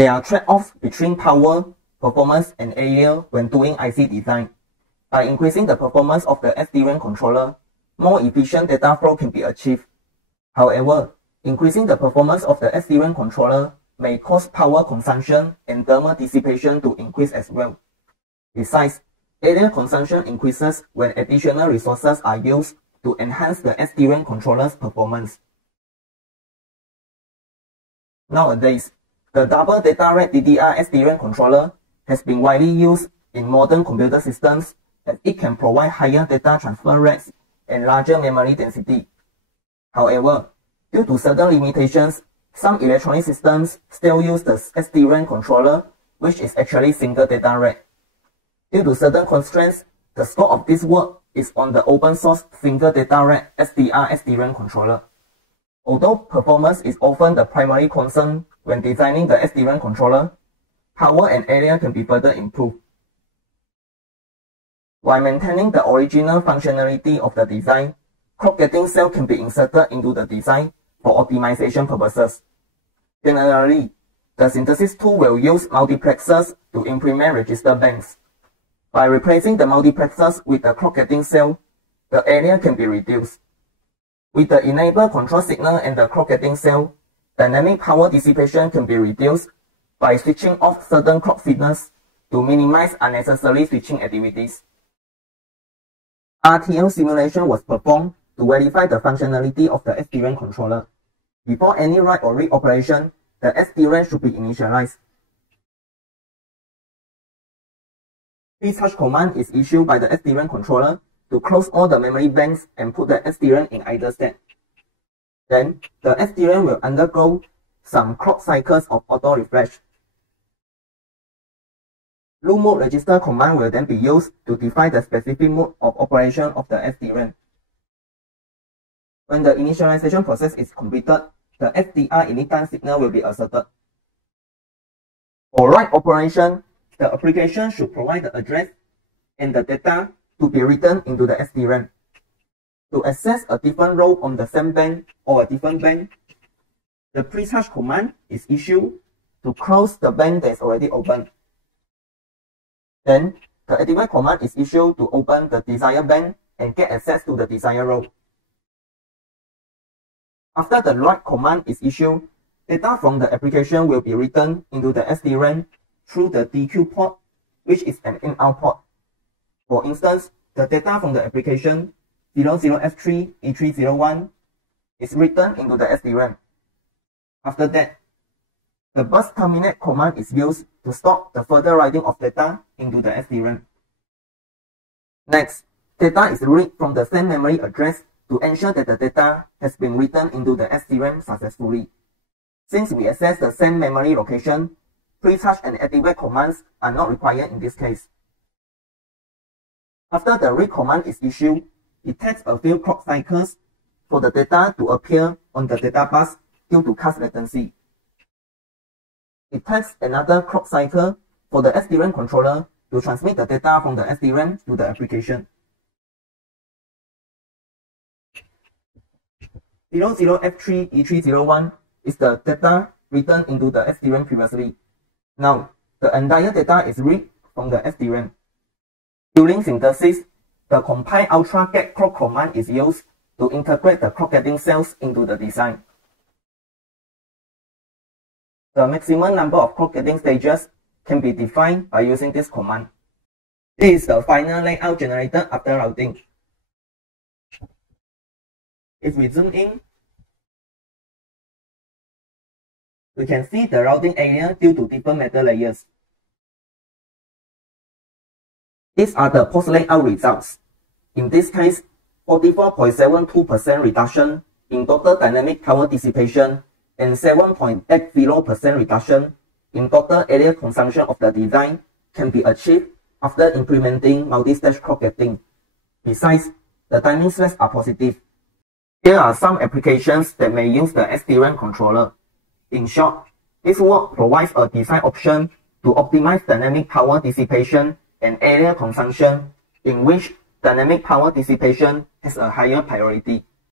There are trade-offs between power, performance, and area when doing IC design. By increasing the performance of the SDRAM controller, more efficient data flow can be achieved. However, increasing the performance of the SDRAM controller may cause power consumption and thermal dissipation to increase as well. Besides, area consumption increases when additional resources are used to enhance the SDRAM controller's performance. Nowadays, the double data rate DDR SDRAM controller has been widely used in modern computer systems as it can provide higher data transfer rates and larger memory density. However, due to certain limitations, some electronic systems still use the SDRAM controller, which is actually single data rate. Due to certain constraints, the scope of this work is on the open source single data rate SDRAM controller. Although performance is often the primary concern when designing the SDRAM controller, power and area can be further improved. While maintaining the original functionality of the design, clock gating cell can be inserted into the design for optimization purposes. Generally, the synthesis tool will use multiplexers to implement register banks. By replacing the multiplexers with the clock gating cell, the area can be reduced. With the enabled control signal and the clock gating cell, dynamic power dissipation can be reduced by switching off certain clock signals to minimize unnecessary switching activities. RTL simulation was performed to verify the functionality of the SDRAM controller. Before any write or read operation, the SDRAM should be initialized. Pre-charge command is issued by the SDRAM controller to close all the memory banks and put the SDRAM in idle state. Then, the SDRAM will undergo some clock cycles of auto-refresh. Loop mode register command will then be used to define the specific mode of operation of the SDRAM. When the initialization process is completed, the SDR init signal will be asserted. For write operation, the application should provide the address and the data to be written into the SDRAM. To access a different row on the same bank or a different bank, the pre-charge command is issued to close the bank that is already open. Then, the activate command is issued to open the desired bank and get access to the desired row. After the write command is issued, data from the application will be written into the SDRAM through the DQ port, which is an in-out port. For instance, the data from the application 00F3 E301 is written into the SDRAM. After that, the bus terminate command is used to stop the further writing of data into the SDRAM. Next, data is read from the same memory address to ensure that the data has been written into the SDRAM successfully. Since we access the same memory location, pre-charge and activate commands are not required in this case. After the read command is issued, it takes a few clock cycles for the data to appear on the data bus due to cache latency. It takes another clock cycle for the SDRAM controller to transmit the data from the SDRAM to the application. 00F3 E301 is the data written into the SDRAM previously. Now, the entire data is read from the SDRAM. During synthesis, the compile ultra get clock command is used to integrate the clock gating cells into the design. The maximum number of clock gating stages can be defined by using this command. This is the final layout generated after routing. If we zoom in, we can see the routing area due to different metal layers. These are the post layout results. In this case, 44.72% reduction in total dynamic power dissipation and 7.80% reduction in total area consumption of the design can be achieved after implementing multi-stage clock gating. Besides, the timing sets are positive. Here are some applications that may use the SDRAM controller. In short, this work provides a design option to optimize dynamic power dissipation and area consumption, in which dynamic power dissipation has a higher priority.